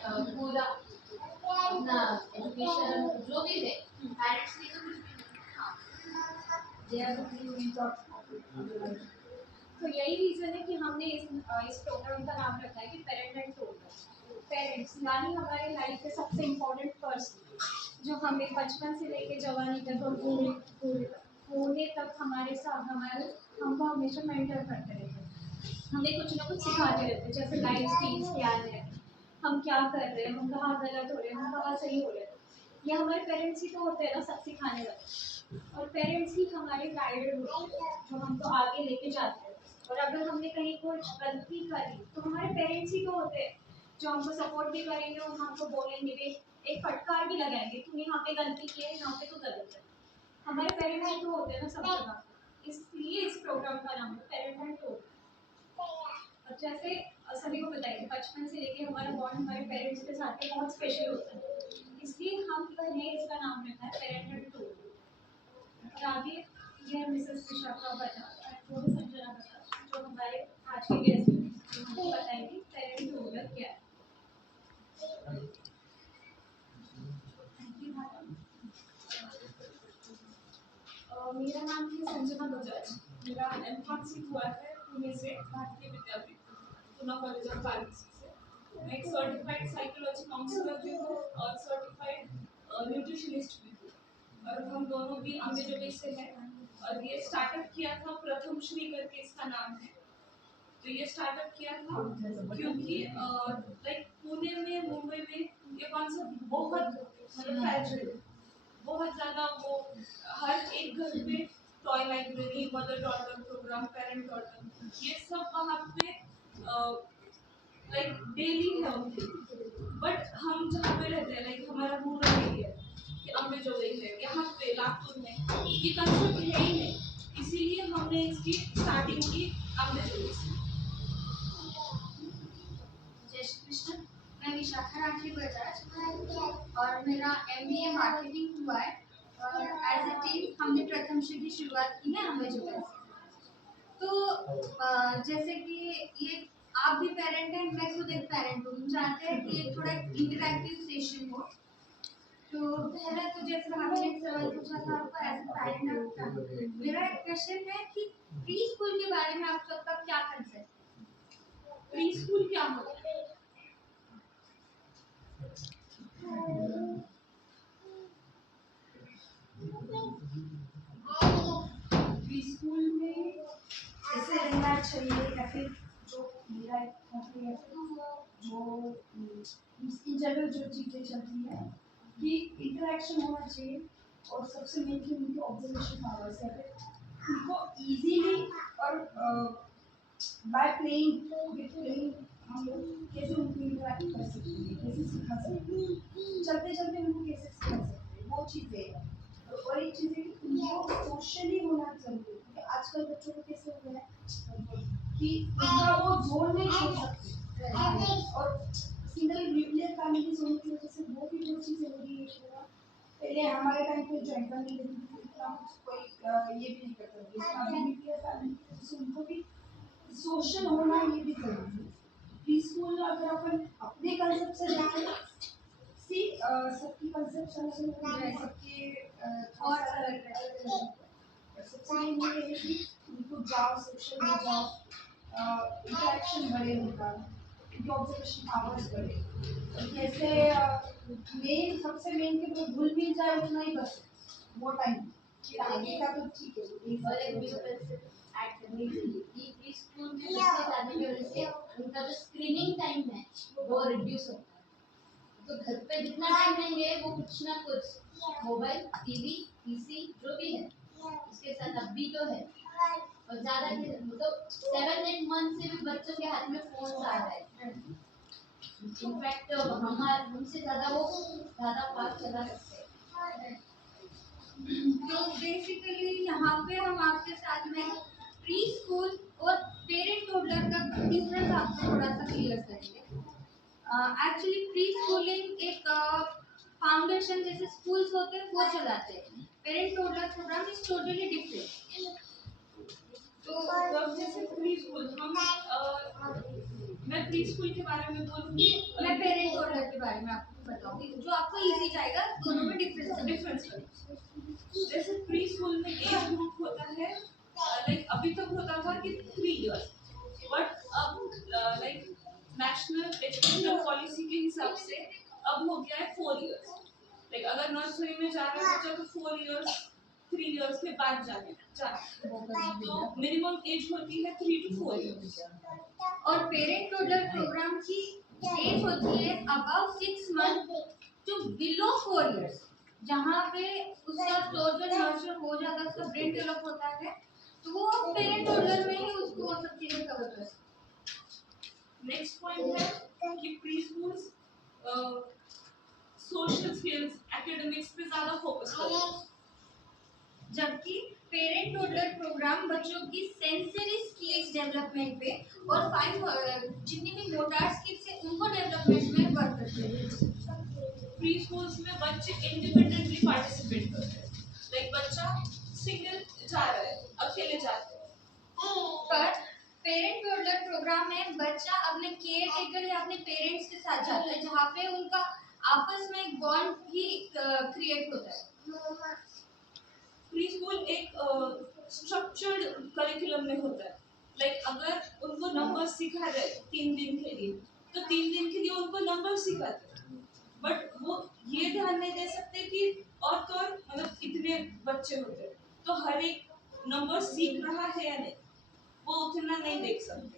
पूरा अपना एजुकेशन जो भी है पेरेंट्स की तो कुछ भी नहीं। हाँ, तो यही रीजन है कि हमने इस प्रोग्राम का नाम रखा है कि पेरेंट एंड टोटल। पेरेंट्स यानी हमारे लाइफ के सबसे इम्पोर्टेंट पर्सन, जो हमें बचपन से लेके जवानी तक और बूढ़े तक हमारे साथ हमारे हमको हमेशा मेंटर करते रहते हैं, हमें कुछ ना कुछ सिखाते रहते हैं, जैसे लाइफ स्किल्स क्या है, हम क्या कर रहे हैं, हम कहाँ गलत हो रहे हैं, हम कहाँ सही हो रहे हैं। ये हमारे पेरेंट्स ही तो होते हैं ना सब सिखाने वाले, और पेरेंट्स ही हमारे गाइड होते हैं जो हमको आगे लेके जाते हैं। और अगर हमने कहीं कुछ गलती करी तो हमारे पेरेंट्स ही तो होते हैं जो हमको सपोर्ट भी करेंगे और हमको बोलेंगे भी, एक फटकार भी लगाएंगे, तुम यहाँ पे गलती की है, यहाँ पे तो गलत है। हमारे पेरेंट्स ही तो होते हैं ना सब जगह, इसलिए इस प्रोग्राम का नाम है पेरेंट एंड टोटल। और जैसे सभी को बताइए बचपन से लेके हमारा बॉन्ड हमारे पेरेंट्स के साथ में बहुत स्पेशल होता है, इसलिए हमने इसका नाम रखा है पेरेंट एंड टोटल। और आगे ये मिसेस विशाखा बजाज और वो संजना बजाज जो हमारे आज के गेस्ट हैं, जो हमको बताएंगी पेरेंट टोटल क्या है। मेरा नाम है संजना बजाज। मेरा एम.फार्मेसी हुआ है पुणे से, भारतीय विद्यापीठ पूना कॉलेज ऑफ फार्मेसी से। मैं एक सर्टिफाइड साइकोलॉजी काउंसलर भी हूँ और सर्टिफाइड न्यूट्रिशनिस्ट भी हूँ, और हम दोनों भी अम्बेजोगाई से हैं। और ये स्टार्टअप किया था प्रथम श्री करके इसका नाम है। तो ये स्टार्टअप किया था क्योंकि लाइक पुणे में, मुंबई में ये कॉन्सेप्ट बहुत मतलब फ्रैजाइल है, बहुत ज़्यादा। वो हर एक घर पे toy library, mother daughter program, parent daughter, ये सब वहाँ पे लाइक डेली है उनके। बट हम जहाँ पे रहते हैं, लाइक हमारा रूरल एरिया कि अम्बेजोगाई है, यहाँ पे लातूर में ये कंसेप्ट है ही नहीं, इसीलिए हमने इसकी स्टार्टिंग की अम्बेजोगाई से। जय श्री कृष्ण। मैं विशाखा राठी बजाज और मेरा MBA मार्केटिंग हुआ है, और एज ए टीम हमने प्रथम श्री की शुरुआत की है अम्बेजोगाई से। तो जैसे कि ये आप भी पेरेंट हैं, मैं खुद एक पेरेंट हूँ, चाहते हैं कि ये थोड़ा इंटरैक्टिव सेशन हो। तो पहला तो जैसे हमने एक सवाल पूछा था आपको एज ए पेरेंट आप, मेरा एक क्वेश्चन है कि प्री स्कूल के बारे में आप सबका क्या कंसेप्ट है? प्री स्कूल क्या होता है? प्री स्कूल में ऐसे रहना चाहिए, या फिर जो मेरा जो इसकी जगह जो चीज़ें चलती है कि इंटरेक्शन होना चाहिए, और सबसे मेन की उनकी ऑब्जर्वेशन पावर्स है, उनको इजीली और बाय प्लेइंग विथ प्लेइंग हम लोग कैसे उनको इंटरेक्ट कर सकते हैं, कैसे सिखा सकते हैं, चलते चलते उनको कैसे सिखा सकते हैं, वो चीज़ें। और एक चीज़ है कि उनको सोशली होना चाहिए, क्योंकि आजकल बच्चों को कैसे हो गया है कि उनका वो जोन नहीं छोड़ सकते, और सिंगल न्यूक्लियर फैमिलीज होने की वजह से बहुत ही जो चीज़ें हो रही है। पहले हमारे टाइम पे जॉइंट फैमिली रहती थी, इतना कोई ये भी नहीं करता, लेकिन अभी न्यूक्लियर फैमिली की वजह से उनको भी सोशल होना ये भी जरूरी है। प्री स्कूल अगर अपन अपने कंसेप्ट से जाएं, सी सबकी कंसेप्ट अलग अलग है, सबके और अलग अलग। सबसे मेन ये है कि उनको जाओ, सोशल हो जाओ, इंटरेक्शन बढ़े उनका, उनकी ऑब्जर्वेशन पावर्स बढ़े, और कैसे मेन सबसे मेन के तो भूल भी जाए उतना ही बस वो टाइम, फिर आगे का तो ठीक है। और एक भी ऐड करनी चाहिए कि प्री स्कूल में बच्चे जाने की वजह से उनका जो स्क्रीनिंग टाइम है वो रिड्यूस होता है। तो घर पे जितना टाइम रहेंगे वो कुछ ना कुछ मोबाइल, टीवी, पीसी जो भी है इसके साथ अब भी तो है। और ज्यादा तो 7-8 मंथ से भी बच्चों के हाथ में फोन आ रहा है। इनफैक्ट हमारे हमसे ज्यादा वो ज्यादा फास्ट चला सकते हैं। तो बेसिकली यहाँ पे हम आपके साथ में प्री स्कूल और पेरेंट टोडलर का डिफरेंस आपको थोड़ा सा क्लियर करेंगे। एक्चुअली प्री स्कूलिंग एक फाउंडेशन जैसे स्कूल्स होते हैं वो चलाते हैं, parent toddler program is totally different. तो जब जैसे प्री स्कूल हम मैं प्री स्कूल के बारे में बोलूँगी, मैं पेरेंट टोडलर के बारे में आपको बताऊंगी, जो आपको इजी जाएगा, दोनों में डिफरेंस जैसे प्री स्कूल में एज ग्रुप होता है, लाइक अभी तक होता था कि 3 इयर्स, बट अब लाइक नेशनल एजुकेशनल पॉलिसी के हिसाब से अब हो गया है 4 इयर्स। लाइक अगर नर्सरी में जा रहा है बच्चा तो 4 इयर्स 3 इयर्स के बाद जाना तो मिनिमम एज होती है 3 to 4 इयर्स। और पेरेंट टोडलर प्रोग्राम की एज होती है above 6 month to below 4 years, जहाँ पे उसका सोशल नर्चर हो जाता है, उसका ब्रेन डेवलप होता है, तो वो पेरेंट टोडलर में ही उसको वो सब चीजें कवर कर सकते हैं। नेक्स्ट पॉइंट है कि pre schools social skills academics पे ज्यादा फोकस करते हैं, जबकि पेरेंट टोडलर प्रोग्राम बच्चों की सेंसरी स्किल्स डेवलपमेंट पे और फाइन जितनी भी मोटार स्किल्स है उनको डेवलपमेंट में वर्क करते हैं। प्री स्कूल्स में बच्चे इंडिपेंडेंटली पार्टिसिपेट करते हैं, लाइक बच्चा सिंगल जा रहा है, अकेले जाते हैं। पर पेरेंट टोडलर प्रोग्राम में बच्चा अपने केयर टेकर या अपने पेरेंट्स के साथ जाता है, जहाँ पे उनका आपस में एक बॉन्ड भी क्रिएट होता है। प्री स्कूल एक स्ट्रक्चर्ड करिकुलम में होता है, लाइक अगर उनको नंबर सिखा रहे 3 दिन के लिए तो 3 दिन के लिए उनको नंबर सिखाते हैं, बट वो ये ध्यान नहीं दे सकते कि और तो और मतलब इतने बच्चे होते हैं तो हर एक नंबर सीख रहा है या नहीं, वो उतना नहीं देख सकते।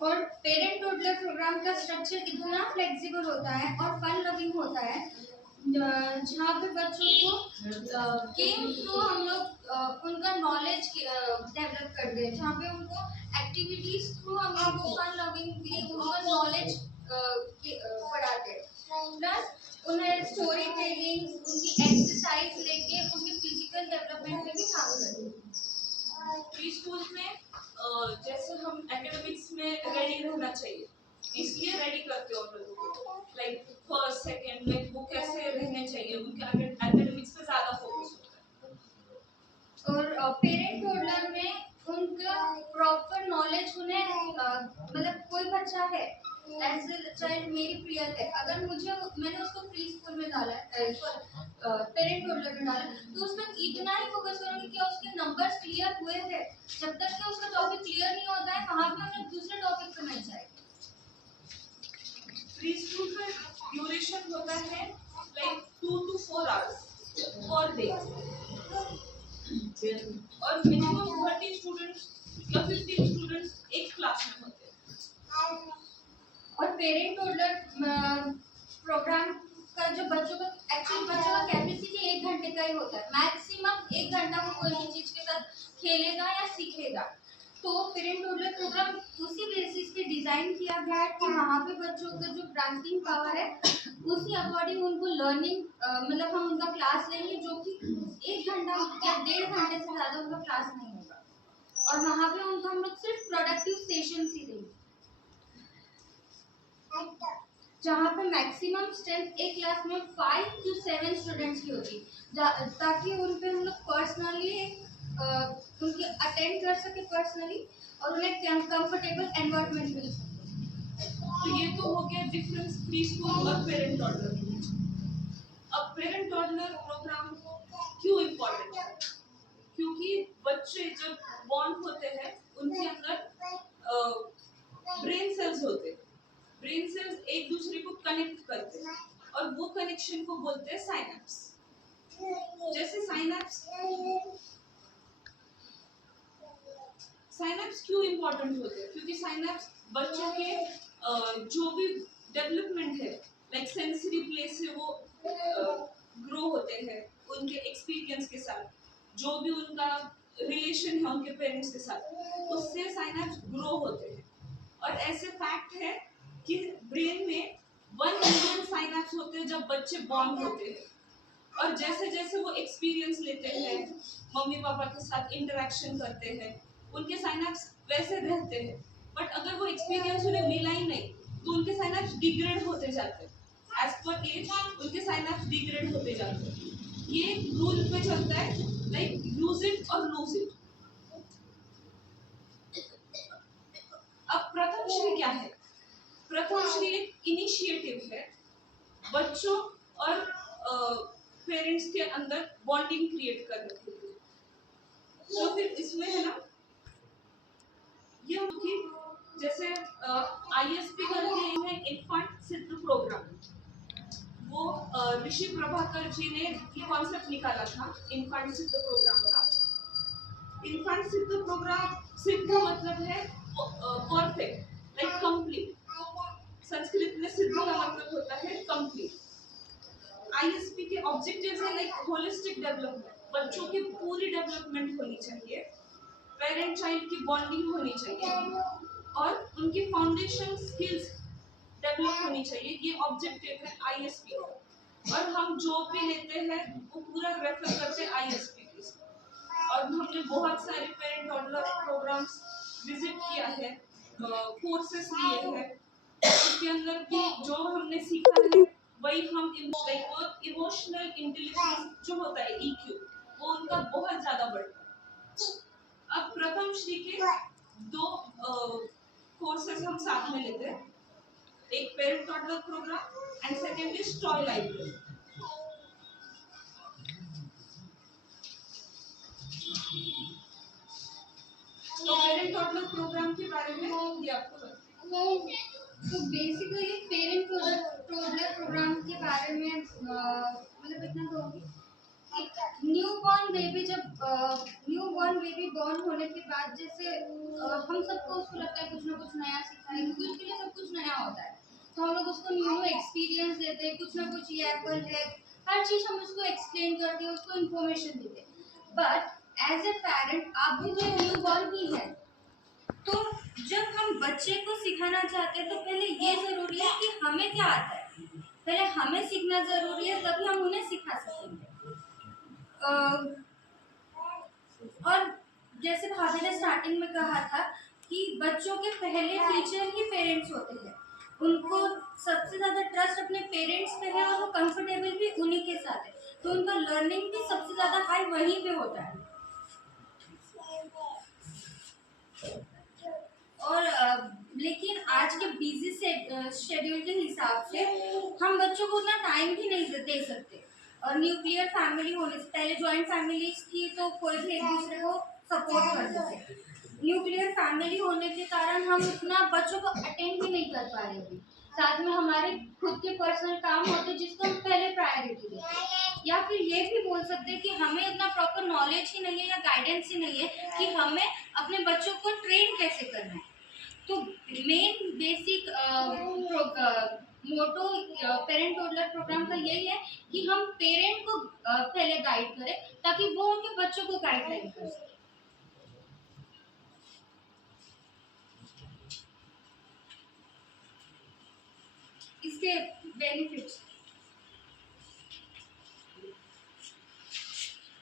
और पेरेंट टोडलर प्रोग्राम का स्ट्रक्चर इतना फ्लेक्सिबल होता है और फन लविंग होता है, जहाँ पे बच्चों को गेम थ्रू हम लोग उनका नॉलेज डेवलप करते हैं, जहाँ पे उनको एक्टिविटीज थ्रू हम उनको फन लविंगली उनका नॉलेज पढ़ाते हैं, प्लस उन्हें स्टोरी टेलिंग, उनकी एक्सरसाइज लेके उनके फिजिकल डेवलपमेंट में भी काम करते हैं। प्री स्कूल में जैसे हम एकेडमिक्स में रेडी रहना चाहिए, इसलिए रेडी करते हो हम लोगों को, लाइक फर्स्ट सेकंड में वो कैसे रहने चाहिए, उनके एकेडमिक्स पे ज्यादा फोकस होता है। और पेरेंट टोडलर में उनका प्रॉपर नॉलेज उन्हें मतलब कोई बच्चा है एज ए चाइल्ड, मेरी प्रियर है, अगर मैंने उसको प्री स्कूल में डाला है, पेरेंट टोडलर में डाला, तो उसमें इतना ही फोकस करूँगी कि उसके नंबर्स क्लियर हुए थे, जब तक कि उसका टॉपिक क्लियर नहीं होता है वहाँ पे हमें दूसरे टॉपिक पे नहीं जाएगा। प्री स्कूल का ड्यूरेशन होता है like 2 to 4 hours per day, और मिनिमम 30 स्टूडेंट्स या 15 स्टूडेंट्स एक क्लास में होते हैं। और पेरेंट टोडलर प्रोग्राम का जो बच्चों का कैपेसिटी 1 घंटे का ही होता है, मैक्सिमम 1 घंटा वो कोई भी चीज के साथ खेलेगा या सीखेगा, तो पेरेंट टोडलर प्रोग्राम उसी बेसिस पे डिजाइन किया गया है कि वहाँ पे बच्चों का जो ग्रास्पिंग पावर है उसी अकॉर्डिंग उनको लर्निंग मतलब हम उनका क्लास लेंगे जो कि 1 घंटा या 1.5 घंटे से ज़्यादा उनका क्लास नहीं होगा, और वहाँ पे उनको हम लोग सिर्फ प्रोडक्टिव सेशन ही देंगे, जहाँ पे मैक्सिमम स्ट्रेंथ एक क्लास में 5 to 7 स्टूडेंट्स की होती है, ताकि उन पे हम लोग पर्सनली उनकी अटेंड कर सके पर्सनली और उन्हें कंफर्टेबल एनवायरनमेंट मिल सके। तो ये तो हो गया डिफरेंस प्री स्कूल और पेरेंट टॉडलर। अब पेरेंट टॉडलर प्रोग्राम क्यों इम्पोर्टेंट है? क्योंकि बच्चे जब बॉर्न होते हैं उनके अंदर ब्रेन सेल्स होते हैं, ब्रेन सेल्स एक दूसरे को कनेक्ट करते हैं और वो कनेक्शन को बोलते हैं साइनेप्स। जैसे साइनेप्स क्यों इम्पोर्टेंट होते हैं? क्योंकि साइनेप्स बच्चों के जो भी डेवलपमेंट है लाइक सेंसरी प्ले से वो ग्रो होते हैं, उनके एक्सपीरियंस के साथ, जो भी उनका रिलेशन है उनके पेरेंट्स के साथ, उससे साइनेप्स ग्रो होते हैं। और ऐसे फैक्ट है कि ब्रेन में 1 मिलियन साइनेप्स होते हैं जब बच्चे बॉर्न होते हैं, और जैसे जैसे वो एक्सपीरियंस लेते हैं, मम्मी पापा के साथ इंटरेक्शन करते हैं, उनके साइनेप्स वैसे रहते हैं। बट अगर वो एक्सपीरियंस उन्हें मिला ही नहीं तो उनके साइनेप्स डिग्रेड होते जाते हैं, एज पर एज उनके साइनेप्स डिग्रेड होते जाते हैं। ये रूल पे चलता है लाइक यूज इट और लूज इट। अब प्रथम श्री क्या है? प्रथम श्री एक इनिशिएटिव है बच्चों और पेरेंट्स के अंदर बॉन्डिंग क्रिएट करने के लिए। तो फिर इसमें है ना ये कि जैसे ISP करके है इन्फेंट सिद्ध प्रोग्राम, वो ऋषि प्रभाकर जी ने ये कॉन्सेप्ट निकाला था इन्फेंट सिद्ध प्रोग्राम का। इन्फेंट सिद्ध प्रोग्राम, सिद्ध मतलब है परफेक्ट, लाइक कंप्लीट। संस्कृत में सिद्ध का मतलब होता है कंप्लीट। ISP के ऑब्जेक्टिव्स है लाइक होलिस्टिक डेवलपमेंट, बच्चों की पूरी डेवलपमेंट होनी चाहिए, पेरेंट चाइल्ड की बॉन्डिंग होनी चाहिए और उनकी फाउंडेशन स्किल्स डेवलप होनी चाहिए। ये ऑब्जेक्टिव है ISP का। और हम जो भी लेते हैं वो पूरा रेफर करते हैं ISP के साथ। और हमने बहुत सारे पेरेंट टॉडलर प्रोग्राम्स विजिट किया है, कोर्सेस लिए हैं, उसके अंदर भी जो हमने सीखा है वही हम इमोशनल इंटेलिजेंस जो होता है EQ, वो उनका बहुत ज्यादा बढ़ता है। अब प्रथम श्री के दो कोर्सेस हम साथ में लेते हैं, एक parent toddler program and second is toy library. तो पेरेंट टॉडलर प्रोग्राम के बारे में ये आपको तो बेसिकली पेरेंट टॉडलर प्रोग्राम के बारे में मतलब इतना कहूँगी, न्यू बॉर्न बेबी बॉर्न होने के बाद जैसे हम सबको उसको लगता है कुछ ना कुछ नया सीखना है, क्योंकि उसके लिए सब कुछ नया होता है, तो हम लोग उसको न्यू एक्सपीरियंस देते हैं, कुछ ना कुछ ये एप्पल है, हर चीज़ हम उसको एक्सप्लेन करके उसको इन्फॉर्मेशन देते हैं। बट एज ए पेरेंट आप भी तो न्यू बॉर्न ही है, तो जब हम बच्चे को सिखाना चाहते हैं तो पहले ये ज़रूरी है कि हमें क्या आता है, पहले हमें सीखना ज़रूरी है, तभी हम उन्हें सिखा सकेंगे। और जैसे भाभी ने स्टार्टिंग में कहा था कि बच्चों के पहले टीचर ही पेरेंट्स होते हैं, उनको सबसे ज़्यादा ट्रस्ट अपने पेरेंट्स पे है और वो कंफर्टेबल भी उन्हीं के साथ है, तो उनका लर्निंग भी सबसे ज़्यादा हाई वहीं पे होता है। और लेकिन आज के बिजी शेड्यूल के हिसाब से हम बच्चों को उतना टाइम भी नहीं दे सकते, और न्यूक्लियर फैमिली होने से पहले जॉइंट फैमिलीज थी तो कोई भी एक दूसरे को सपोर्ट करते थे। न्यूक्लियर फैमिली होने के कारण हम उतना बच्चों को अटेंड भी नहीं कर पा रहे अभी, साथ में हमारे खुद के पर्सनल काम होते जिसको हम पहले प्रायोरिटी देते हैं, या फिर ये भी बोल सकते हैं कि हमें इतना प्रॉपर नॉलेज ही नहीं है या गाइडेंस ही नहीं है कि हमें अपने बच्चों को ट्रेन कैसे करना है। तो मेन बेसिक मोटो पेरेंट टॉडलर प्रोग्राम का यही है कि हम पेरेंट को पहले गाइड करें ताकि वो उनके बच्चों को गाइडलाइन कर सके। इसके बेनिफिट्स,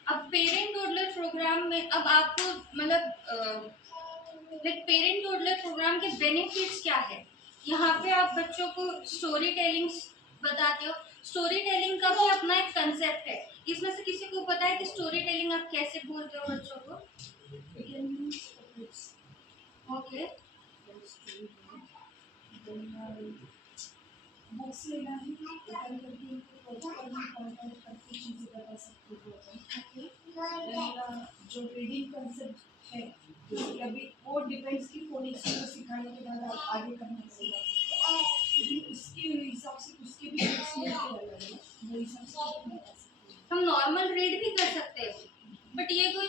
अब पेरेंट टॉडलर प्रोग्राम में अब आपको मतलब पेरेंट टॉडलर प्रोग्राम के बेनिफिट्स क्या है, यहाँ पे आप बच्चों को स्टोरी टेलिंग बताते हो। स्टोरी टेलिंग का भी अपना एक कंसेप्ट है, इसमें से किसी को पता है कि स्टोरी टेलिंग आप कैसे बोलते हो बच्चों को? ओके, बुक्स लेना है, ओपन करके उनको कंटेंट करके चीज़ें बता सकते हो। जो रीडिंग कंसेप्ट है अभी वो डिपेंड्स की फोनिक्स को सिखाने के बाद आप आगे करना चाहिए, लेकिन उसके हिसाब से उसके भी बुक्स मिलते हैं, वो हिसाब से हम नॉर्मल रीड भी कर सकते हैं, बट ये कोई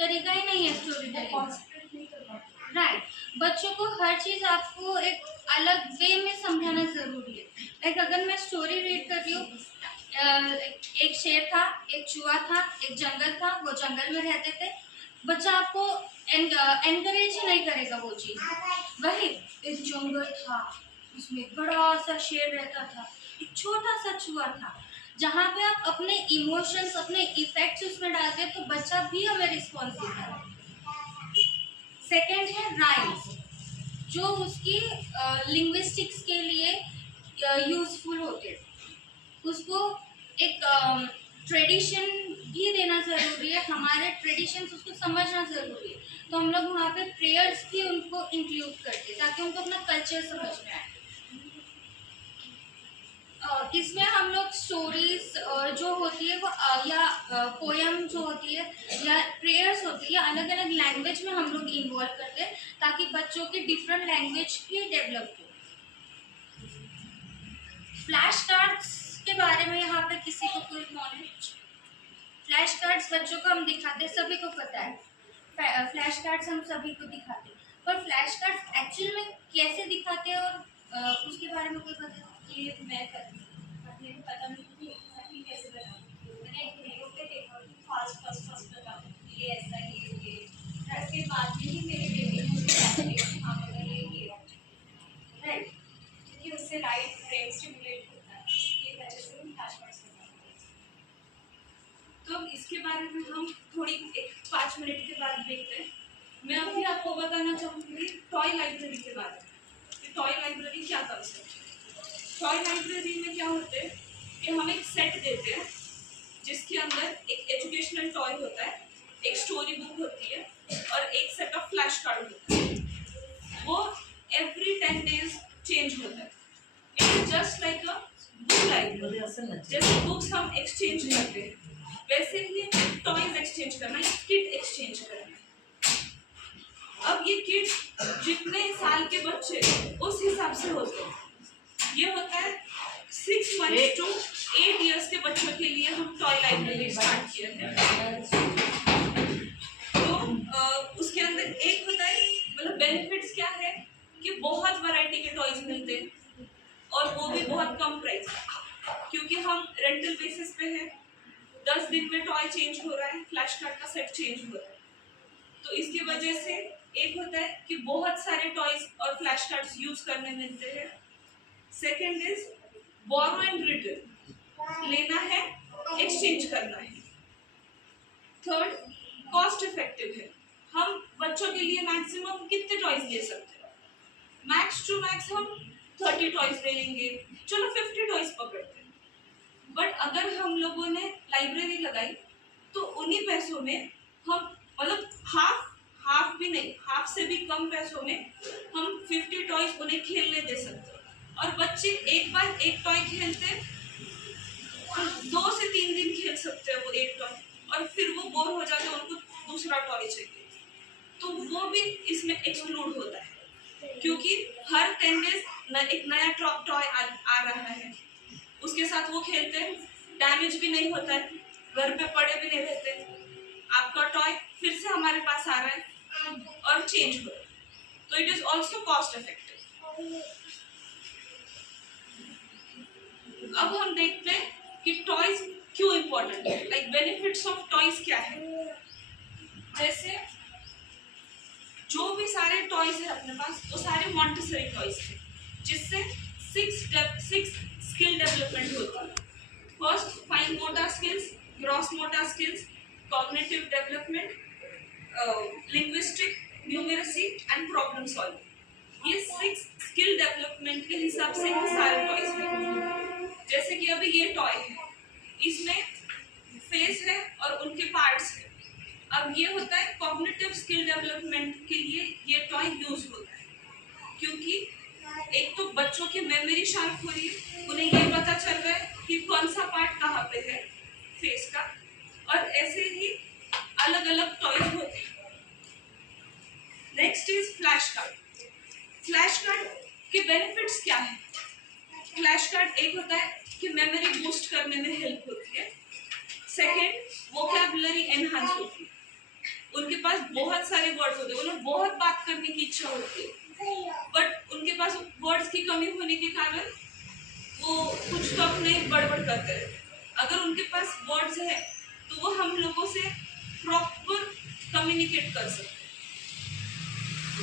तरीका ही नहीं है स्टोरी टेलिंग, कॉन्सेंट्रेट नहीं कर पाते। राइट। बच्चों को हर चीज़ आपको एक अलग वे में समझाना ज़रूरी है। लाइक अगर मैं स्टोरी रीड कर रही हूँ, एक शेर था, एक चूहा था, एक जंगल था, वो जंगल में रहते थे, बच्चा आपको एनकरेज ही नहीं करेगा वो चीज़। वही एक जंगल था, उसमें बड़ा सा शेर रहता था, एक छोटा सा चूहा था, जहाँ पे आप अपने इमोशंस, अपने इफेक्ट्स उसमें डालते हैं तो बच्चा भी हमें रिस्पॉन्स देता है। सेकेंड है राइम्स, जो उसकी लिंग्विस्टिक्स के लिए यूजफुल होते हैं, उसको एक ट्रेडिशन भी देना ज़रूरी है, हमारे ट्रेडिशंस उसको समझना ज़रूरी है, तो हम लोग वहाँ पे प्रेयर्स भी उनको इंक्लूड करते हैं ताकि उनको अपना कल्चर समझ में आए। इसमें हम लोग स्टोरीज जो होती है वो या पोयम जो होती है या प्रेयर्स होती है अलग अलग लैंग्वेज में हम लोग इन्वॉल्व करते हैं ताकि बच्चों की डिफरेंट लैंग्वेज भी डेवलप हो। फ्लैश कार्ड्स के बारे में यहाँ पे किसी को कोई नॉलेज? फ्लैश कार्ड्स बच्चों को हम दिखाते हैं, सभी को पता है फ्लैश कार्ड्स हम सभी को दिखाते हैं, पर फ्लैश कार्ड्स एक्चुअल में कैसे दिखाते हैं और उसके बारे में कोई पता है? ये मैं करती हूँ, अपने को पता नहीं कि एग्जैक्टली कैसे बनाऊँ। मैंने एक वीडियो पे देखा कि फर्स्ट बताऊँ ये ऐसा ये उसके बाद में ही मेरे बेटे ने मुझे बताया कि हाँ मगर ये राइट, क्योंकि उससे राइट ब्रेन स्टिमुलेट होता है, ये वजह से हम फ्लैश कार्ड्स बनाते हैं। तो इसके बारे में हम थोड़ी 5 मिनट के बाद देखते हैं। मैं अभी आपको बताना चाहूँगी टॉय लाइब्रेरी के बारे में। टॉय लाइब्रेरी क्या कंसेप्ट है? टॉय लाइब्रेरी में क्या होते हैं कि हम एक सेट देते हैं जिसके अंदर एक एजुकेशनल टॉय होता है, एक स्टोरी बुक होती है और एक सेट ऑफ फ्लैश कार्ड होता है। वो एवरी 10 days चेंज होता है। It is just like a book library. जैसे बुक्स हम एक्सचेंज करते हैं वैसे ही टॉयज एक्सचेंज करना, या किट एक्सचेंज करना। अब ये किट जितने साल के बच्चे उस हिसाब से होते हैं। ये होता है 6 months to 8 years के बच्चों के लिए हम टॉय लाइब्रेरी स्टार्ट किए थे। तो उसके अंदर एक होता है, मतलब बेनिफिट्स क्या है कि बहुत वैरायटी के टॉयज मिलते हैं और वो भी बहुत कम प्राइस, क्योंकि हम रेंटल बेसिस पे है। 10 दिन में टॉय चेंज हो रहा है, फ्लैश कार्ड का सेट चेंज हो रहा है। तो इसकी वजह से एक होता है कि बहुत सारे टॉयज और फ्लैश कार्ड्स यूज करने मिलते हैं। Second is borrow and return, लेना है एक्सचेंज करना है। थर्ड कॉस्ट इफेक्टिव है। हम बच्चों के लिए मैक्सिमम कितने टॉयज ले सकते हैं? मैक्स टू मैक्स हम 30 टॉयज ले लेंगे, चलो 50 टॉयज पकड़ते हैं। बट अगर हम लोगों ने लाइब्रेरी लगाई तो उन्हीं पैसों में हम, मतलब हाफ भी नहीं, हाफ से भी कम पैसों में हम 50 टॉयज उन्हें खेलने दे सकते हैं। और बच्चे एक बार एक टॉय खेलते 2 से 3 दिन खेल सकते हैं वो एक टॉय, और फिर वो बोर हो जाते हैं, उनको दूसरा टॉय चाहिए। तो वो भी इसमें एक्सक्लूड होता है, क्योंकि हर 10 days एक नया टॉय आ रहा है, उसके साथ वो खेलते हैं, डैमेज भी नहीं होता है, घर पे पड़े भी नहीं रहते। आपका टॉय फिर से हमारे पास आ रहा है और चेंज हो रहा है। तो it is also cost effective. अब हम देखते हैं कि टॉयज क्यों इम्पोर्टेंट है, लाइक बेनिफिट्स ऑफ टॉयज क्या है। जैसे जो भी सारे टॉयज है अपने पास वो सारे मॉन्टेसरी टॉयज है, जिससे 6 स्किल डेवलपमेंट होता है। First fine motor skills, gross motor skills, cognitive development, linguistic, numeracy and problem solving. ये 6 स्किल डेवलपमेंट के हिसाब से ही सारे टॉयज हैं। जैसे कि अभी ये टॉय है, इसमें फेस है और उनके पार्ट्स है। अब ये होता है कॉग्निटिव स्किल डेवलपमेंट के लिए ये टॉय यूज होता है, क्योंकि एक तो बच्चों की मेमोरी शार्प हो रही है, उन्हें ये पता चल रहा है कि कौन सा पार्ट कहाँ पे है फेस का, और ऐसे ही अलग अलग टॉयज होते हैं। Next is flash card. Flash card के बेनिफिट्स क्या है? फ्लैश कार्ड एक होता है कि मेमोरी बूस्ट करने में हेल्प होती है। सेकेंड, वोकैबुलरी एनहांस होती है। उनके पास बहुत सारे वर्ड्स होते हैं, उन्हें बहुत बात करने की इच्छा होती है, बट उनके पास वर्ड्स की कमी होने के कारण वो कुछ तो अपने गड़बड़ करते हैं। अगर उनके पास वर्ड्स है तो वो हम लोगों से प्रॉपर कम्युनिकेट कर सकते हैं।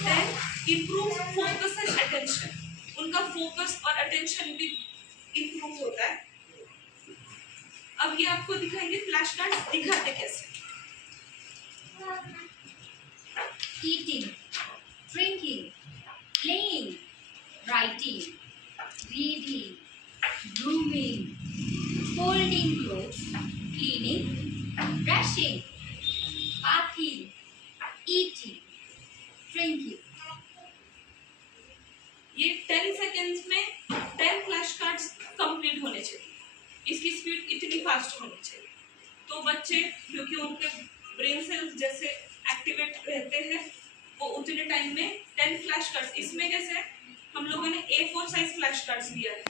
Then improve focus and attention, उनका फोकस और अटेंशन भी इम्प्रूव होता है। अब ये आपको दिखाएंगे फ्लैश कार्ड दिखाते कैसे। Eating, drinking, playing, writing, reading, grooming, folding clothes, cleaning, brushing, bathing, eating, drinking. ये 10 seconds में 10 फ्लैश कार्ड्स कंप्लीट होने चाहिए। फास्ट होनी चाहिए। तो बच्चे क्योंकि उनके ब्रेन सेल्स जैसे एक्टिवेट रहते हैं वो उतने टाइम में 10 फ्लैश कार्ड्स, इसमें कैसे हम लोगों ने A4 साइज फ्लैश कार्ड्स लिया है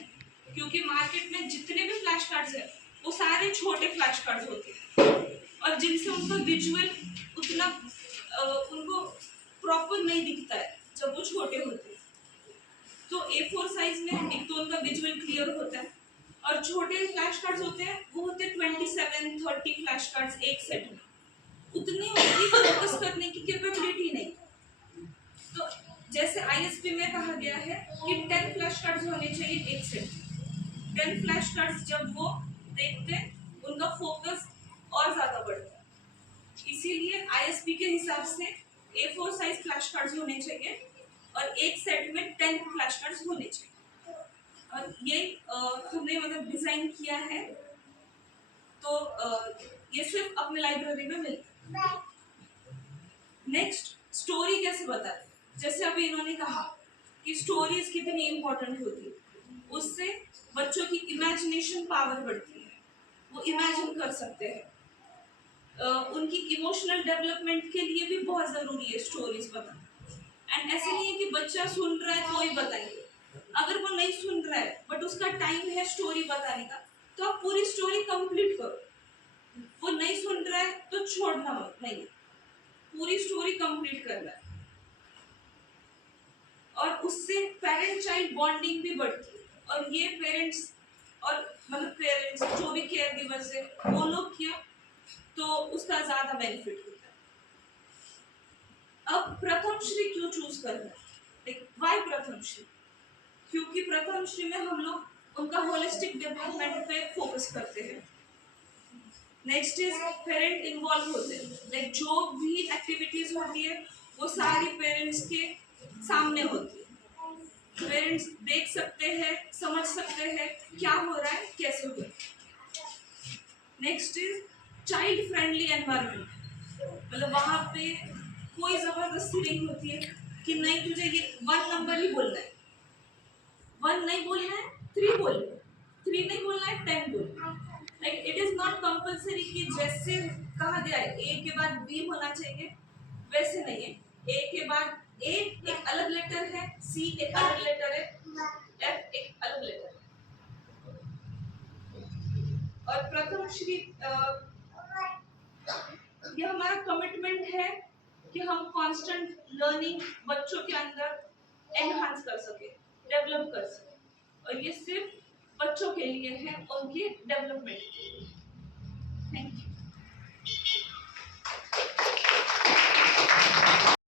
क्योंकि मार्केट में जितने भी फ्लैश कार्ड्स हैं वो सारे छोटे फ्लैश कार्ड्स होते हैं और जिनसे उनको विजुअल उतना उनको प्रॉपर नहीं दिखता है जब वो छोटे होते हैं। तो A4 साइज में एक तो उनका विजुअल क्लियर होता है और छोटे फ्लैश कार्ड्स होते हैं वो होते हैं 27-30 फ्लैश कार्ड्स एक सेट में, उतनी उनकी फोकस करने की कैपेबिलिटी नहीं। तो जैसे ISP में कहा गया है कि 10 फ्लैश कार्ड्स होने चाहिए एक सेट में। 10 फ्लैश कार्ड्स जब वो देखते हैं उनका फोकस और ज्यादा बढ़ता है, इसीलिए ISP के हिसाब से A4 साइज फ्लैश कार्ड्स होने चाहिए और एक सेट में 10 फ्लैश कार्ड्स होने चाहिए। और ये हमने मतलब डिजाइन किया है, तो ये सिर्फ अपने लाइब्रेरी में मिलता है। नेक्स्ट, स्टोरी कैसे बताते, जैसे अभी इन्होंने कहा कि स्टोरीज कितनी इंपॉर्टेंट होती है, उससे बच्चों की इमेजिनेशन पावर बढ़ती है, वो इमेजिन कर सकते हैं। उनकी इमोशनल डेवलपमेंट के लिए भी बहुत ज़रूरी है स्टोरीज बताना। एंड ऐसे नहीं है कि बच्चा सुन रहा है तो ही बताएंगे, अगर वो नहीं सुन रहा है बट उसका टाइम है स्टोरी बताने का तो आप पूरी स्टोरी कंप्लीट करो। वो नहीं सुन रहा है तो छोड़ना मत, नहीं, पूरी स्टोरी कंप्लीट करना है। और उससे पेरेंट चाइल्ड बॉन्डिंग भी बढ़ती है और ये पेरेंट्स और मतलब पेरेंट्स जो भी केयर गिवर्स है वो लोग किया तो उसका ज्यादा बेनिफिट होता है। अब प्रथम श्री क्यों चूज करना है, वाई प्रथम श्री? क्योंकि प्रथम श्री में हम लोग उनका होलिस्टिक डेवलपमेंट पे फोकस करते हैं। नेक्स्ट इज पेरेंट इन्वॉल्व होते हैं, लाइक जो भी एक्टिविटीज होती है वो सारी पेरेंट्स के सामने होती है, पेरेंट्स देख सकते हैं, समझ सकते हैं क्या हो रहा है, कैसे हो रहा है। Next is child friendly environment, मतलब वहाँ पे कोई जबरदस्ती नहीं होती है कि नहीं तुझे ये 1 नंबर ही बोलना है, 1 नहीं बोलना है 3 बोलना है, 3 नहीं बोलना है 10 बोलना है। Like it is not compulsory कि जैसे कहा गया है A के बाद B होना चाहिए, वैसे नहीं है। A के बाद A एक अलग लेटर है, C एक अलग लेटर है, F एक अलग लेटर है। और प्रथम श्री ये हमारा कमिटमेंट है कि हम कांस्टेंट लर्निंग बच्चों के अंदर एनहांस कर सके, डेवलप कर सके, और ये सिर्फ बच्चों के लिए है, उनके डेवलपमेंट के लिए। Thank you.